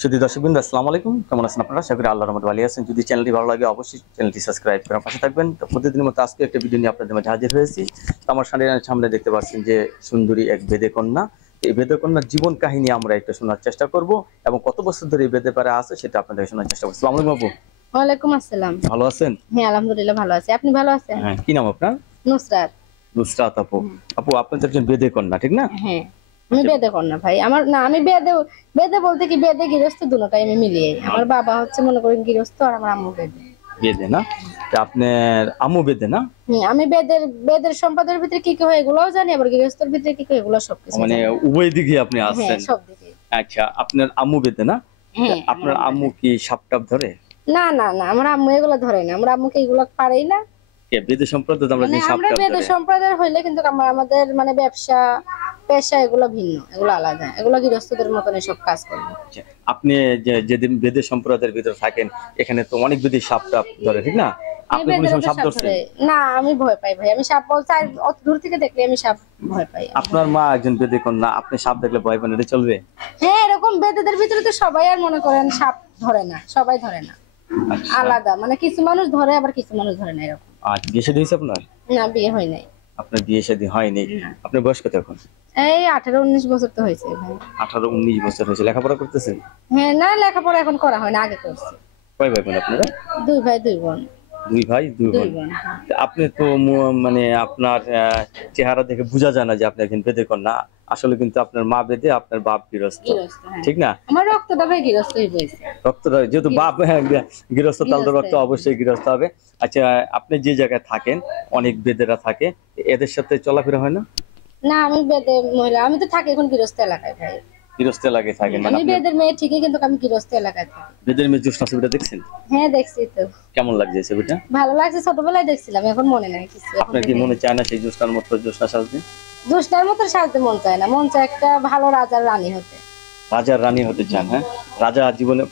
সুধী দর্শকবৃন্দ, আসসালামু আলাইকুম। কেমন আছেন আপনারা? আশা করি আল্লাহর রহমতে ভালো আছেন। যদি চ্যানেলটি ভালো লাগে অবশ্যই চ্যানেলটি সাবস্ক্রাইব করে পাশে থাকবেন। তো প্রতিদিনের মতো আজকে একটা ভিডিও নিয়ে আপনাদের মাঝে হাজির হয়েছি। তো আমার সামনে দেখতে পাচ্ছেন যে সুন্দরী এক বেদে কন্যা। এই বেদে কন্যার জীবন কাহিনী আমরা একটু শোনার চেষ্টা করব এবং কত বছর ধরে এই বেদে পারে আছে সেটা আপনাদের শোনার চেষ্টা করব। আসসালামু আলাইকুম আপু। ওয়ালাইকুম আসসালাম। ভালো আছেন? হ্যাঁ, আলহামদুলিল্লাহ ভালো আছি। আপনি ভালো আছেন? হ্যাঁ, কি নাম আপনার? নুসরাত। নুসরাত আপু। আপু, আপনি তো একজন বেদে কন্যা, ঠিক না? হ্যাঁ, আমি বেদে কন্যা ভাই। আমার না, আমি বেদে বেদে বলতে কি বেদে গৃহস্থ দুটোটাই আমি মিলিয়ে। আমার বাবা হচ্ছে মনে করেন গৃহস্থ আর আমার আম্মু বেদে। বেদে না? তা আপনার আম্মু বেদে না? আমি বেদের বেদের সম্পদের ভিতরে কি কি হয় এগুলোও জানি, আবার গৃহস্থের ভিতরে কি কি হয় এগুলো সবকিছু মানে জানি। উভয় দিকে আপনি হ্যাঁ, আছেন? সব দিকে। আচ্ছা, আপনার আম্মু বেদে না? হ্যাঁ, আপনার আম্মু কি সাপটাপ ধরে? না না না, আমার আম্মু এগুলো ধরে না। আমার আম্মুকে এগুলো পারেই না। বেদে সম্প্রদায় আমরা মানে যে আমরা সাপটাপ বেদের ধরে। সম্প্রদায়ের হইলে কিন্তু আমাদের মানে ব্যবসা পেশা এগুলো ভিন্ন, এগুলো আলাদা। এগুলো গৃহস্থদের মতন সব কাজ করবে। আচ্ছা, আপনি যেদিন বেদে সম্প্রদায়ের ভিতরে থাকেন এখানে তো অনেক বেদি সাপটাপ ধরে, ঠিক না? আপনি কোন সময় সাপ ধরছেন? না, আমি ভয় পাই ভাই। আমি সাপ বলতে অত দূর থেকে দেখলে আমি সাপ ভয় পাই। আপনার মা একজন বেদে কন্যা, আপনি সাপ দেখলে ভয় পান, এটা চলবে? হ্যাঁ, এরকম বেদেদের ভিতরে তো সবাই আর মনে করেন সাপ ধরে না, সবাই ধরে না। আচ্ছা। আলাদা, মানে কিছু মানুষ ধরে আবার কিছু মানুষ ধরে না, এরকম। আচ্ছা, বিয়ে শাদী হয়েছে আপনার? না, বিয়ে হয় নাই। আপনার বিয়ে শাদী হয়নি? আপনার বয়স কত এখন? এই 18-19 বছর তো হয়েছে ভাই। 18-19 বছর হয়েছে। লেখাপড়া করতেছেন? হ্যাঁ, না লেখাপড়া এখন করা হয় না, আগে করছি। কয় ভাই বোন আপনারা? 2 ভাই 2 বোন। 2 ভাই 2 2 বোন। বোন। তা আপনি তো মানে আপনার চেহারা দেখে বোঝা যায় না যে আপনি একজন বেদে কন্যা। আসলে কিন্তু আপনার মা বেদে, আপনার বাপ গৃহস্থ, গৃহস্থ, হ্যাঁ। ঠিক না? আমার রক্তটা ভাই গৃহস্থই বইছে। রক্তটা যেহেতু বাপ, হ্যাঁ, গৃহস্থ, তাহলে তো রক্ত গৃহস্থ। অবশ্যই গৃহস্থ হবে। আচ্ছা, আপনি যে জায়গায় থাকেন অনেক বেদেরা থাকে, এদের সাথে চলাফেরা হয় না? না, আমি বেদে মহিলা। আমি তো থাকি এখন গৃহস্থ এলাকায় ভাই। গৃহস্থ এলাকায় থাকেন মানে আমি আপনি? বেদের মেয়ে ঠিকই, কিন্তু আমি গৃহস্থ এলাকায় থাকি। বেদের মেয়ে জ্যোৎস্না ছবিটা দেখছেন? হ্যাঁ, দেখছি তো। কেমন লাগছে এই ছবিটা? ভালো লাগছে, ছোটবেলায় দেখছিলাম, এখন মনে নাই কিছু। আপনার কি মনে চায় না সেই জ্যোৎস্নার মতো জ্যোৎস্না সাজতে? দুষ্টার মতো সাজতে মন চায় না, মন চায় একটা ভালো রাজার রানী হতে। রাজার রানী হতে চান? হ্যাঁ, রাজা জীবনে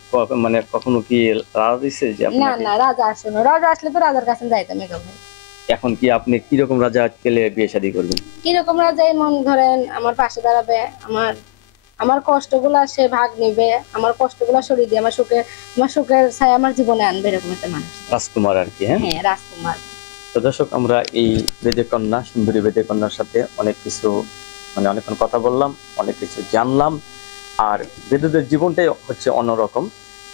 মানে কখনো কি রাজা দিচ্ছে যে না আপনাকে? না, রাজা আসে না। রাজা আসলে তো রাজার কাছে যাইতাম একা ভাই। এখন কি আপনি কিরকম রাজা পেলে বিয়ে শাদী করবেন? কিরকম রাজাই মন ধরেন আমার পাশে দাঁড়াবে, আমার আমার কষ্টগুলা সে ভাগ নিবে, আমার কষ্টগুলা সরিয়ে দিয়ে আমার সুখের ছায়া আমার জীবনে আনবে, এরকম একটা মানুষ। রাজকুমার আর কি। হ্যাঁ, হ্যাঁ, রাজকুমার। তো দর্শক, আমরা এই বেদে কন্যা, সুন্দরী বেদে কন্যার সাথে অনেক কিছু মানে অনেকক্ষণ কথা বললাম, অনেক কিছু জানলাম। আর বেদেদের জীবনটাই হচ্ছে অন্যরকম।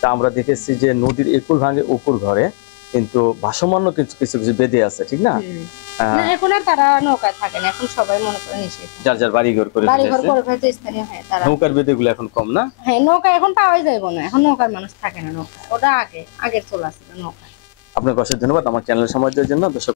তা আমরা দেখেছি যে নদীর একুল ভাঙে উকুল ঘরে, কিন্তু ভাসমান্য কিছু কিছু কিছু বেদে আছে, ঠিক না? না, এখন আর তারা নৌকায় থাকে না, এখন সবাই মনে করে নিষেধ। যার যার বাড়ি ঘর করে বাড়ি ঘর ফেলেছে। করে ফেলছে স্থানীয়। হ্যাঁ, তারা নৌকার বেদে গুলো এখন কম না? হ্যাঁ, নৌকা এখন পাওয়াই যাইব না, এখন নৌকার মানুষ থাকে না। নৌকা ওটা আগের চলে আসছিল নৌকা। আপনাকে অশেষ ধন্যবাদ আমার চ্যানেলে সময় দেওয়ার জন্য। দর্শক